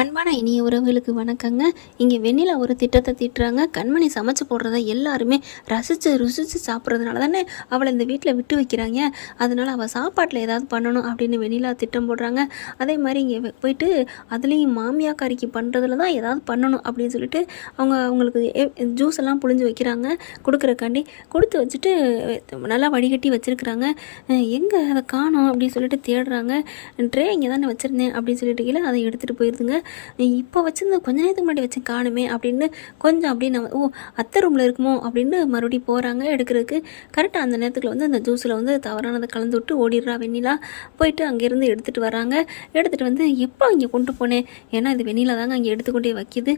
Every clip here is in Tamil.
அன்பான இனிய உறவுகளுக்கு வணக்கங்க. இங்கே வெண்ணிலா ஒரு திட்டத்தை தீட்டுறாங்க. கண்மணி சமைச்சு போடுறத எல்லாருமே ரசித்து ருசித்து சாப்பிட்றதுனால தானே அவளை இந்த வீட்டில் விட்டு வைக்கிறாங்க. அதனால் அவள் சாப்பாட்டில் ஏதாவது பண்ணணும் அப்படின்னு வெண்ணிலா திட்டம் போடுறாங்க. அதே மாதிரி இங்கே போயிட்டு அதுலேயும் மாமியாக்காரிக்கு பண்ணுறதுல தான் ஏதாவது பண்ணணும் அப்படின்னு சொல்லிட்டு அவங்களுக்கு ஜூஸ் எல்லாம் புழிஞ்சு வைக்கிறாங்க. கொடுக்குறக்காண்டி கொடுத்து வச்சுட்டு நல்லா வடிகட்டி வச்சுருக்குறாங்க. எங்கே அதை காணோம் அப்படின்னு சொல்லிட்டு தேடுறாங்க. ட்ரே இங்கே தானே வச்சுருந்தேன் அப்படின்னு சொல்லிட்டு கீழே அதை எடுத்துகிட்டு போயிருதுங்க. இப்போ வச்சுருந்த கொஞ்ச நேரத்துக்கு முன்னாடி வச்சு காணுமே அப்படின்னு கொஞ்சம் அப்படியே நம்ம அத்தை ரூமில் இருக்குமோ அப்படின்னு மறுபடியும் போகிறாங்க எடுக்கிறதுக்கு. கரெக்டாக அந்த நேரத்துக்கு வந்து அந்த ஜூஸில் வந்து தவறானதை கலந்து விட்டு ஓடிடுறா வெண்ணிலா. போயிட்டு அங்கேருந்து எடுத்துகிட்டு வராங்க. எடுத்துகிட்டு வந்து எப்போ இங்கே கொண்டு போனேன், ஏன்னா இது வெண்ணிலா தாங்க அங்கே எடுத்துக்கொண்டே வைக்கிது.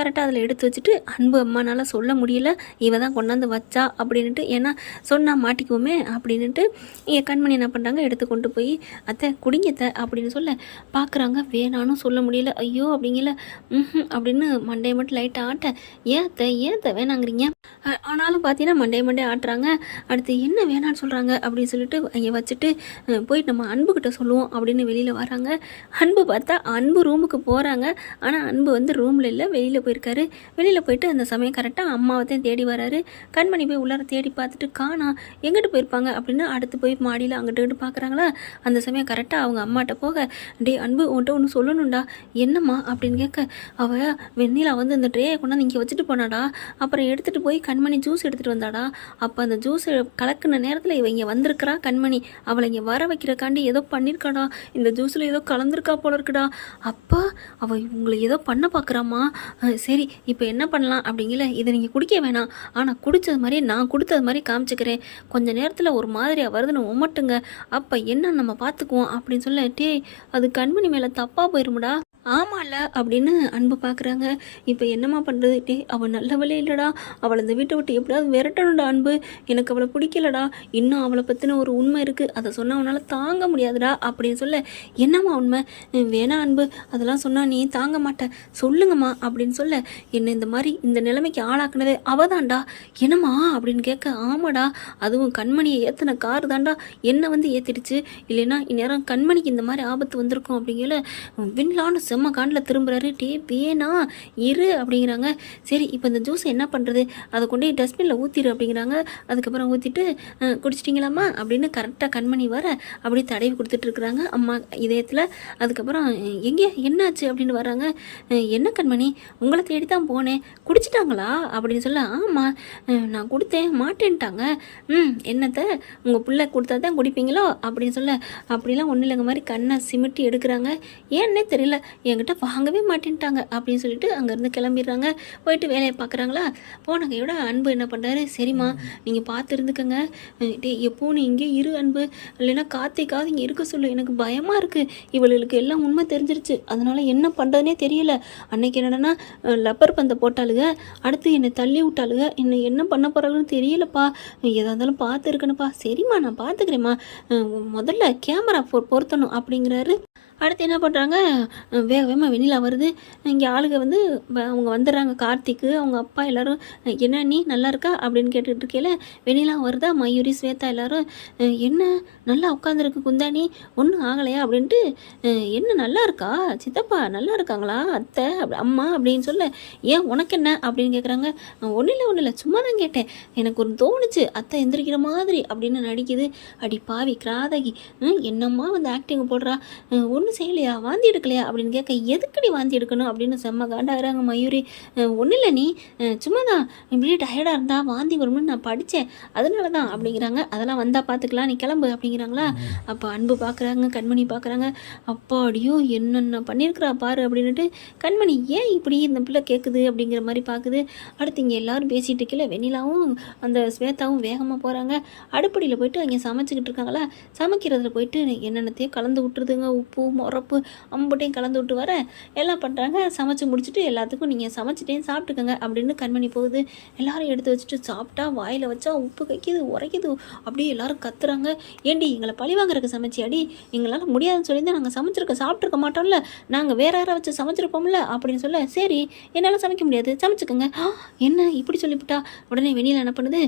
கரெக்டாக அதில் எடுத்து வச்சுட்டு அன்பு அம்மானால் சொல்ல முடியல, இவ தான் கொண்டாந்து வச்சா அப்படின்ட்டு, ஏன்னா சொன்னால் மாட்டிக்குவோமே அப்படின்ட்டு இங்கே கண்மணி என்ன பண்ணுறாங்க, எடுத்து கொண்டு போய் அத்தை குடிங்கத்த அப்படின்னு சொல்ல பார்க்குறாங்க. வேணான்னு சொல்ல முடியல. ஐயோ அப்படிங்கல அப்படின்னு மண்டையை மட்டும் லைட்டாக ஆட்ட, ஏத்த வேணாங்கிறீங்க. ஆனாலும் பார்த்தீங்கன்னா மண்டையை ஆட்டுறாங்க. அடுத்து என்ன வேணான்னு சொல்கிறாங்க அப்படின்னு சொல்லிட்டு அங்கே வச்சுட்டு போய் நம்ம அன்புக்கிட்ட சொல்லுவோம் அப்படின்னு வெளியில் வராங்க. அன்பு பார்த்தா அன்பு ரூமுக்கு போகிறாங்க. ஆனால் அன்பு வந்து ரூமில் இல்லை, வெளியில் போயிருக்காரு. வெளியில் போயிட்டு அந்த சமயம் கரெக்டாக அம்மாவத்தையும் தேடி வராரு. கண்மணி போய் உள்ளார தேடி பார்த்துட்டு காணா, எங்கிட்டு போயிருப்பாங்க அப்படின்னு அடுத்து போய் மாடியில் அங்கிட்டு பார்க்குறாங்களா. அந்த சமயம் கரெக்டாக அவங்க அம்மாட்ட போக, டே அன்பு உன்ட்ட ஒன்று சொல்லணும்டா. என்னம்மா அப்படின்னு கேட்க, அவள் வெண்ணிலா வந்து இந்த ட்ரேயை கொண்டாந்து இங்கே வச்சுட்டு போனாடா, அப்புறம் எடுத்துகிட்டு போய் கண்மணி ஜூஸ் எடுத்துகிட்டு வந்தாடா. அப்போ அந்த ஜூஸ் கலக்குன நேரத்தில் இவ இங்கே வந்திருக்கிறா கண்மணி, அவளை இங்கே வர வைக்கிறக்காண்டி ஏதோ பண்ணியிருக்காடா, இந்த ஜூஸில் ஏதோ கலந்துருக்கா போல இருக்குடா. அப்போ அவள் உங்களை ஏதோ பண்ண பார்க்குறாம்மா. சரி இப்போ என்ன பண்ணலாம் அப்படிங்கல, இதை நீங்கள் குடிக்க வேணாம், ஆனால் குடித்தது மாதிரியே நான் கொடுத்தது மாதிரி காமிச்சிக்கிறேன், கொஞ்சம் நேரத்தில் ஒரு மாதிரியாக வருதுன்னு உமட்டுங்க, அப்போ என்ன நம்ம பார்த்துக்குவோம் அப்படின்னு சொல்ல, டே அது கண்மணி மேலே தப்பாக போயிருமுடா. ஆமாம்ல அப்படின்னு அன்பு பார்க்குறாங்க. இப்போ என்னம்மா பண்ணுறது, டே அவள் நல்லவளே இல்லைடா, அவளை இந்த வீட்டை விட்டு எப்படியாவது விரட்டணும்டா அன்பு, எனக்கு அவளை பிடிக்கலடா, இன்னும் அவளை பற்றின ஒரு உண்மை இருக்குது, அதை சொன்னால் அவனால் தாங்க முடியாதுடா அப்படின்னு சொல்ல, என்னம்மா உண்மை, வேணா அன்பு அதெல்லாம் சொன்னால் நீ தாங்க மாட்டேன், சொல்லுங்கம்மா அப்படின்னு சொல்ல, என்னை இந்த மாதிரி இந்த நிலைமைக்கு ஆளாக்குனதே அவதான்டா. என்னம்மா அப்படின்னு கேட்க, ஆமாடா அதுவும் கண்மணியை ஏற்றின கார் தான்டா என்னை வந்து ஏற்றிடுச்சு, இல்லைன்னா இந்நேரம் கண்மணிக்கு இந்த மாதிரி ஆபத்து வந்திருக்கும் அப்படிங்கல விண்லான்னு செம்ம காண்டில் திரும்புகிறாரு. டே வேணா இரு அப்படிங்கிறாங்க. சரி இப்போ இந்த ஜூஸ் என்ன பண்ணுறது, அதை கொண்டு டஸ்ட்பினில் ஊற்றிடு அப்படிங்கிறாங்க. அதுக்கப்புறம் ஊற்றிட்டு குடிச்சிட்டிங்களாம்மா அப்படின்னு கரெக்டாக கண்மணி வர அப்படியே தடவி கொடுத்துட்ருக்குறாங்க அம்மா இதயத்தில். அதுக்கப்புறம் எங்கே என்னாச்சு அப்படின்னு வராங்க. என்ன கண்மணி உங்களை தேடி தான் போனேன், குடிச்சிட்டாங்களா அப்படின்னு சொல்ல, ஆமாம் நான் கொடுத்தேன் மாட்டேன்ட்டாங்க. என்னத்தை உங்கள் பிள்ளை கொடுத்தா தான் குடிப்பீங்களோ அப்படின்னு சொல்ல, அப்படிலாம் ஒன்றும் இல்லைங்க மாதிரி கண்ணை சிமிட்டி எடுக்கிறாங்க. ஏன்னே தெரியல, என்கிட்ட வாங்கவே மாட்டேன்ட்டாங்க அப்படின்னு சொல்லிட்டு அங்கேருந்து கிளம்பிடுறாங்க. போயிட்டு வேலையை பார்க்குறாங்களா. போன கையோட அன்பு என்ன பண்ணுறாரு, சரிம்மா நீங்கள் பார்த்து இருந்துக்கங்க, டே எப்போ நீ இங்கே இரு அன்பு, இல்லைன்னா காத்தைக்காவது இங்கே இருக்க சொல்லு, எனக்கு பயமாக இருக்குது, இவளுக்கு எல்லாம் உண்மை தெரிஞ்சிருச்சு, அதனால் என்ன பண்ணுறதுனே தெரியல, அன்னைக்கு என்னடனா லப்பர் பந்தை போட்டாளுங்க, அடுத்து என்னை தள்ளி விட்டாளுங்க, என்னை என்ன பண்ண போகிறாங்கன்னு தெரியலப்பா, எதாக இருந்தாலும் பார்த்து இருக்கணுப்பா. சரிம்மா நான் பார்த்துக்கிறேம்மா, முதல்ல கேமரா பொருத்தணும் அப்படிங்கிறாரு. அடுத்து என்ன பண்ணுறாங்க, வேக வேகமாக வெண்ணிலா வருது. இங்கே ஆளுங்க வந்து அவங்க வந்துடுறாங்க, கார்த்திக்கு அவங்க அப்பா எல்லோரும், என்ன நீ நல்லா இருக்கா அப்படின்னு கேட்டுட்டு இருக்கேல, வெண்ணிலா வருதா, மயூரி ஸ்வேதா எல்லோரும், என்ன நல்லா உட்காந்துருக்கு குந்தாணி ஒன்றும் ஆகலையா அப்படின்ட்டு, என்ன நல்லா இருக்கா சித்தப்பா நல்லா இருக்காங்களா அத்தை அம்மா அப்படின்னு சொல்ல, ஏன் உனக்கு என்ன அப்படின்னு கேட்குறாங்க. ஒன்றும் இல்லை சும்மா தான் கேட்டேன், எனக்கு ஒரு தோணுச்சு அத்தை எந்திரிக்கிற மாதிரி அப்படின்னு நடிக்குது. அடி பாவி கிராதகி, என்னம்மா வந்து ஆக்டிங் போடுறா, ஒன்றும் செய்யலையா வாந்தி எடுக்கலையா அப்படின்னு கேட்க, எதுக்கடி வாந்தி எடுக்கணும் அப்படின்னு செம்ம காண்டாகிறாங்க மயூரி. ஒன்றும் இல்லை நீ சும்மா தான் இப்படி டயர்டாக இருந்தால் வாந்தி வரும்னு நான் படித்தேன் அதனால தான் அப்படிங்கிறாங்க. அதெல்லாம் வந்தால் பார்த்துக்கலாம் நீ கிளம்பு அப்படிங்கிறாங்களா. அப்போ அன்பு பார்க்குறாங்க, கண்மணி பார்க்குறாங்க. அப்பாடியோ என்னென்ன பண்ணியிருக்கிறா பாரு அப்படின்ட்டு, கண்மணி ஏன் இப்படி இந்த பிள்ளை கேட்குது அப்படிங்கிற மாதிரி பார்க்குது. அடுத்து இங்கே எல்லோரும் பேசிகிட்டு இருக்கல, வெண்ணிலாவும் அந்த ஸ்வேதாவும் வேகமாக போகிறாங்க. அடுப்படியில் போயிட்டு அங்கே சமைச்சிக்கிட்டு இருக்காங்களா. சமைக்கிறதுல போயிட்டு என்னென்னத்தையும் கலந்து விட்டுருதுங்க, உப்பு முறப்பு அம்பட்டையும் கலந்து விட்டு வர எல்லாம் பண்ணுறாங்க. சமைச்சு முடிச்சுட்டு எல்லாத்துக்கும் நீங்கள் சமைச்சிட்டேன் சாப்பிட்டுக்கங்க அப்படின்னு கண்மணி போகுது. எல்லாரும் எடுத்து வச்சுட்டு சாப்பிட்டா வாயில் வச்சா உப்பு கைக்குது உரைக்குது அப்படியே எல்லாரும் கத்துறாங்க. ஏண்டி எங்களை பழி வாங்குறதுக்கு சமைச்சியாடி, எங்களால் முடியாதுன்னு சொல்லி தான் நாங்கள் சாப்பிட்ருக்க மாட்டோம்ல, நாங்கள் வேற யாரை வச்சு சமைச்சிருப்போம்ல அப்படின்னு சொல்ல, சரி என்னால் சமைக்க முடியாது சமைச்சுக்கோங்க. என்ன இப்படி சொல்லிவிட்டா. உடனே வெண்ணிலா என்ன பண்ணுது,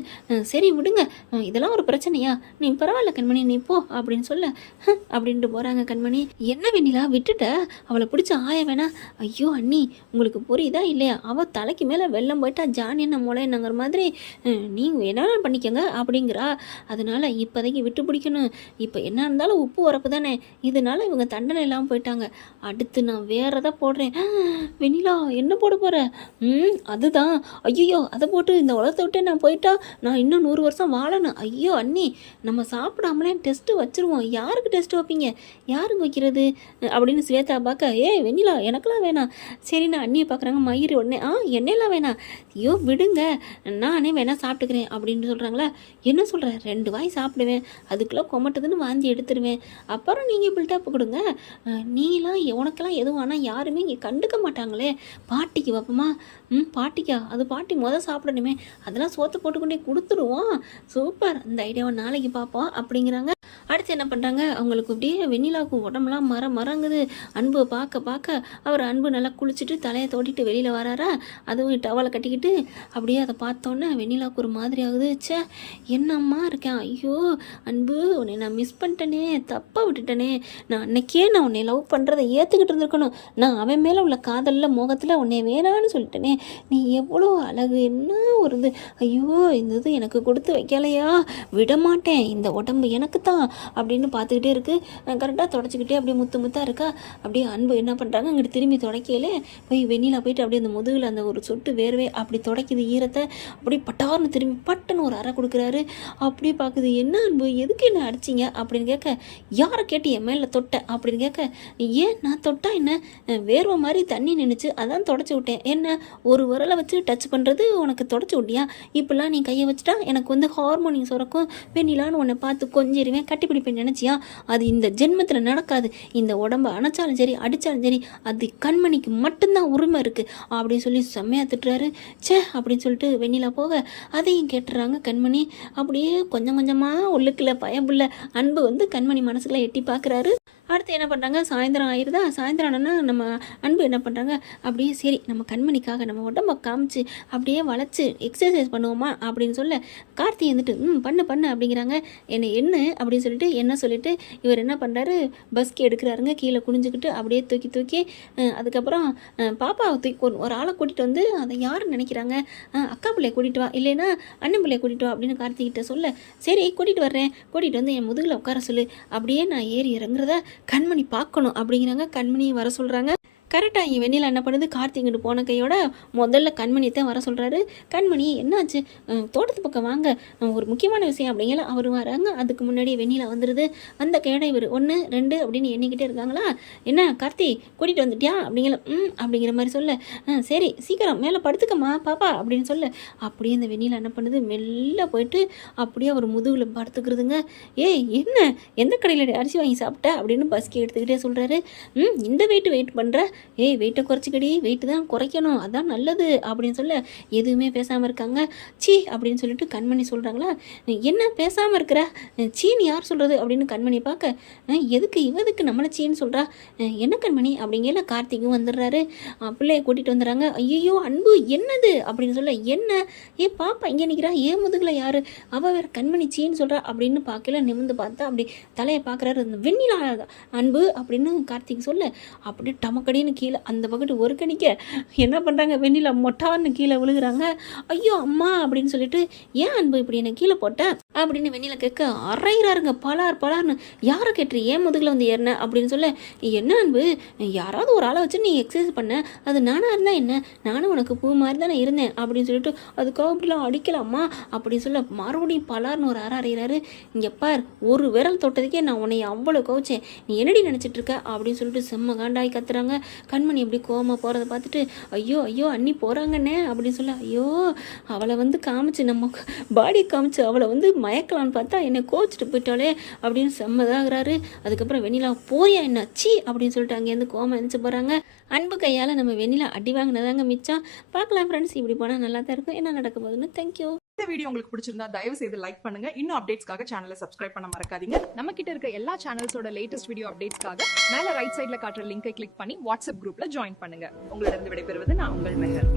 சரி விடுங்க இதெல்லாம் ஒரு பிரச்சனையா, நீ பரவாயில்ல கண்மணி நீ போ அப்படின்னு சொல்ல அப்படின்ட்டு போகிறாங்க. கண்மணி என்ன என்ன வெண்ணிலா விட்டுட்ட? அவளை பிடிச்சி ஆய வேணா. ஐயோ அண்ணி, உங்களுக்கு புரியுதா இல்லையா? அவள் தலைக்கு மேலே வெள்ளம் போயிட்டா ஜான் என்ன முளையனுங்கிற மாதிரி நீங்கள் என்னென்ன பண்ணிக்கங்க அப்படிங்கிறா. அதனால இப்போதைக்கு விட்டு பிடிக்கணும். இப்போ என்ன இருந்தாலும் உப்பு உரப்பு தானே, இதனால இவங்க தண்டனை இல்லாமல் போயிட்டாங்க. அடுத்து நான் வேற எதை போடுறேன். வெண்ணிலா என்ன போட போகிற? அதுதான். ஐயோ அதை போட்டு இந்த உலகத்தை விட்டு நான் போயிட்டா நான் இன்னும் 100 வருஷம் வாழணும். ஐயோ அண்ணி, நம்ம சாப்பிடாமலே டெஸ்ட்டு வச்சுருவோம். யாருக்கு டெஸ்ட்டு வைப்பீங்க? யாருக்கு வைக்கிறது அப்படின்னு சுவேதா பார்க்க, வெண்ணிலா எனக்கெல்லாம் வேணாம். சரி நான் அண்ணியை பார்க்குறாங்க. மயிறு உடனே என்னெல்லாம் வேணாம். ஐயோ விடுங்க, நானே வேணா சாப்பிட்டுக்கிறேன் அப்படின்னு சொல்கிறாங்களா. என்ன சொல்கிறேன்? 2 வாய் சாப்பிடுவேன், அதுக்குள்ளே கொமட்டுதுன்னு வாந்தி எடுத்துருவேன். அப்புறம் நீங்கள் பில்டப் கொடுங்க. நீலாம் உனக்கெல்லாம் எதுவும் ஆனால் யாருமே இங்கே கண்டுக்க மாட்டாங்களே. பாட்டிக்கு வைப்போமா? பாட்டிக்கா? அது பாட்டி சாப்பிடணுமே, அதெல்லாம் சோத்தை போட்டுக்கொண்டே கொடுத்துடுவோம். சூப்பர், இந்த ஐடியாவை நாளைக்கு பார்ப்போம் அப்படிங்கிறாங்க. அடுத்து என்ன பண்ணுறாங்க, அவங்களுக்கு அப்படியே வெண்ணிலாவுக்கு உடம்புலாம் மறங்குது. அன்பு பார்க்க அவர் அன்பு நல்லா குளிச்சுட்டு தலையை தோட்டிட்டு வெளியில் வராரா. அதுவும் டவலை கட்டிக்கிட்டு அப்படியே அதை பார்த்தோன்னே வெண்ணிலாவுக்கு ஒரு மாதிரி ஆகுது. ச்சே என்னம்மா இருக்கேன். ஐயோ அன்பு, உன்னை நான் மிஸ் பண்ணிட்டேனே, தப்பாக விட்டுட்டேனே. நான் அன்னைக்கே உன்னை லவ் பண்ணுறதை ஏற்றுக்கிட்டு இருந்திருக்கணும். நான் அவன் மேலே உள்ள காதலில் மோகத்தில் உன்னை வேணான்னு சொல்லிட்டேனே. நீ எவ்வளோ அழகு, என்ன ஒரு இது. ஐயோ இந்த இது எனக்கு கொடுத்து வைக்கலையா, விடமாட்டேன், இந்த உடம்பு எனக்கு தான் அப்படின்னு பார்த்துக்கிட்டே இருக்குது. கரெக்டாக தொடச்சிக்கிட்டே அப்படியே முத்தாக இருக்கா. அப்படியே அன்பு என்ன பண்ணுறாங்க, இங்கிட்டு திரும்பி தொடக்கையிலே போய் வெண்ணிலா போயிட்டு அப்படியே அந்த முதுகில் அந்த ஒரு சொட்டு வேர்வே அப்படி தொடக்கிது ஈரத்தை. அப்படியே பட்டார்னு திரும்பி பட்டுன்னு ஒரு அறை கொடுக்குறாரு. அப்படியே பார்க்குது. என்ன அன்பு, எதுக்கு என்ன அடிச்சிங்க அப்படின்னு கேட்க, யாரை கேட்டு என் மேலே தொட்ட அப்படின்னு கேட்க, ஏன் நான் தொட்டா என்ன, வேர்வை மாதிரி தண்ணி நின்றுச்சு அதான் தொடச்சி விட்டேன். என்ன ஒரு விரலை வச்சு டச் பண்ணுறது உனக்கு தொடச்சி விட்டியா? இப்படிலாம் நீ கையை வச்சுட்டா எனக்கு ஹார்மோனிங் சுரக்கும், வெண்ணிலான்னு உன்னை பார்த்து கொஞ்சிருவேன், கட்டிப்பிடிப்பேன் நினச்சியா? அது இந்த ஜென்மத்தில் நடக்காது. இந்த உடம்பை அணைச்சாலும் சரி அடித்தாலும் சரி அது கண்மணிக்கு மட்டும்தான் உரிமை இருக்குது அப்படின்னு சொல்லி செம்மையாக திட்டுறாரு. அப்படின்னு சொல்லிட்டு வெண்ணிலா போக அதையும் கேட்டுறாங்க கண்மணி. அப்படியே கொஞ்சம் கொஞ்சமாக உள்ளுக்குள்ள பயப்புள்ள அன்பு கண்மணி மனசுக்குள்ள எட்டி பார்க்குறாரு. அடுத்து என்ன பண்ணுறாங்க, சாயந்தரம் ஆயிடுதா. சாயந்தரம் ஆனால் நம்ம அன்பு என்ன பண்ணுறாங்க, அப்படியே சரி நம்ம கண்மணிக்காக நம்ம உடம்ப காமிச்சு அப்படியே வளைச்சி எக்ஸசைஸ் பண்ணுவோமா அப்படின்னு சொல்ல, கார்த்தி வந்துட்டு பண்ணு அப்படிங்கிறாங்க. என்ன அப்படின்னு சொல்லிட்டு என்ன சொல்லிட்டு இவர் என்ன பண்ணுறாரு, பஸ்க்கு எடுக்கிறாருங்க. கீழே குனிஞ்சிக்கிட்டு அப்படியே தூக்கி அதுக்கப்புறம் பாப்பாவை தூக்கி ஒரு ஆளை கூட்டிகிட்டு வந்து, அதை யாருன்னு நினைக்கிறாங்க, அக்கா பிள்ளைய கூட்டிகிட்டு வா, இல்லைன்னா அண்ணன் பிள்ளைய கூட்டிகிட்டு வா அப்படின்னு கார்த்திகிட்ட சொல்ல, சரி கூட்டிகிட்டு வர்றேன், கூட்டிகிட்டு வந்து என் முதுகில் உட்கார சொல்லு, அப்படியே நான் ஏறி இறங்குறத கண்மணி பார்க்கணும் அப்படிங்கிறாங்க. கண்மணியை வர சொல்கிறாங்க. கரெக்டாக இங்கே வெண்ணிலா என்ன பண்ணுது, கார்த்திகிட்டு போன கையோட முதல்ல கண்மணியை தான் வர சொல்கிறாரு. கண்மணி என்னாச்சு, தோட்டத்து பக்கம் வாங்க, ஒரு முக்கியமான விஷயம் அப்படிங்கிற அவர் வராங்க. அதுக்கு முன்னாடியே வெண்ணிலா வந்துடுது. அந்த கையோட இவர் 1 2 அப்படின்னு எண்ணிக்கிட்டே இருக்காங்களா. என்ன கார்த்தி கூட்டிகிட்டு வந்துட்டியா அப்படிங்கிற அப்படிங்கிற மாதிரி சொல்ல, சரி சீக்கிரம் மேலே படுத்துக்கம்மா பாப்பா அப்படின்னு சொல்ல, அப்படியே இந்த வெண்ணிலா என்ன பண்ணுது, மெல்ல போயிட்டு அப்படியே அவர் முதுகில் படுத்துக்கிறதுங்க. என்ன எந்த கடையில் அரிசி வாங்கி சாப்பிட்ட அப்படின்னு பஸ்கி எடுத்துக்கிட்டே சொல்கிறாரு. இந்த வெயிட் பண்ணுற, வெயிட்டை குறைச்சிக்கடி, வெயிட்டு தான் குறைக்கணும், அதான் நல்லது அப்படின்னு சொல்ல எதுவுமே பேசாமல் இருக்காங்க. சீ அப்படின்னு சொல்லிட்டு கண்மணி சொல்கிறாங்களா, என்ன பேசாமல் இருக்கிற, சீன்னு யார் சொல்கிறது அப்படின்னு கண்மணி பார்க்க, எதுக்கு இவதுக்கு நம்மளை சீன்னு சொல்கிறா, என்ன கண்மணி அப்படிங்கிற கார்த்திக்கும் வந்துடுறாரு. பிள்ளையை கூட்டிகிட்டு வந்துடுறாங்க. ஐயோ அன்பு என்னது அப்படின்னு சொல்ல, என்ன பாப்பா இங்கே நிற்கிறா, ஏன் முதுகில் யார், அவள் வேறு கண்மணி சீன்னு சொல்கிறா அப்படின்னு பார்க்கல. நிமிந்து பார்த்தா அப்படி தலையை பார்க்குறாரு. வெண்ணிலா அன்பு அப்படின்னு கார்த்திக் சொல்ல, அப்படி டமக்கடின்னு கீழே அந்த பக்கத்து ஒரு கணிக்க என்ன பண்ணுறாங்க, வெண்ணிலா மொட்டான்னு கீழே விழுகிறாங்க. ஐயோ அம்மா அப்படின்னு சொல்லிட்டு, ஏன் அன்பு இப்படி என்ன கீழே போட்ட அப்படின்னு வெண்ணிலா கேட்க, அரைகிறாருங்க பலார்னு. யாரை கேட்டு ஏன் முதுகில் வந்து ஏறின அப்படின்னு சொல்ல, என்ன அன்பு யாராவது ஒரு ஆளை வச்சு நீ எக்ஸசைஸ் பண்ண, அது நானாக இருந்தால் என்ன, நானும் உனக்கு பூ மாதிரி தானே இருந்தேன் அப்படின்னு சொல்லிட்டு அதுக்காக அப்படிலாம் அடிக்கலாமா அப்படின்னு சொல்ல, மறுபடியும் பலார்னு ஒரு அரைகிறாரு. இங்கே பார், ஒரு விரல் தொட்டதுக்கே நான் உன்னை அவ்வளோ கவுச்சேன், நீ என்னடி நினச்சிட்டு இருக்க அப்படின்னு சொல்லிட்டு செம்ம காண்டாய் கத்துறாங்க. கண்மணி எப்படி கோவமாக போகிறத பார்த்துட்டு, ஐயோ அண்ணி போகிறாங்கண்ணே அப்படின்னு சொல்ல, ஐயோ அவளை காமிச்சு நம்ம பாடி காமிச்சு அவளை மயக்கலான்னு பார்த்தா என்னை கோச்சிட்டு போயிட்டாலே அப்படின்னு செம்மதாகிறாரு. அதுக்கப்புறம் வெண்ணிலா போறியா என்ன சி அப்படின்னு சொல்லிட்டு அங்கேருந்து கோவமாக எழுந்துச்சு போகிறாங்க. அன்பு கையால் நம்ம வெண்ணிலா அடி வாங்கினதாங்க மிச்சம். பார்க்கலாம் ஃப்ரெண்ட்ஸ், இப்படி போனால் நல்லா தான் இருக்கும். என்ன நடக்க போகுதுன்னு. தேங்க்யூ. இந்த வீடியோ உங்களுக்கு பிடிச்சிருந்தா தயவு செய்து லைக் பண்ணுங்க. இன்னும் அப்டேட்ஸ்க்காக சேனலை சப்ஸ்கிரைப் பண்ண மறக்காதீங்க. நம்ம கிட்ட இருக்க எல்லா சேனல்ஸோட லேட்டஸ்ட் வீடியோ அப்டேட்ஸ்க்காக மேல ரைட் சைடுல காட்டுற லிங்கை கிளிக் பண்ணி வாட்ஸ்அப் குரூப்ல ஜாயின் பண்ணுங்க. உங்களிடம் விடைபெறுவது நான் உங்கள் மெஹர்.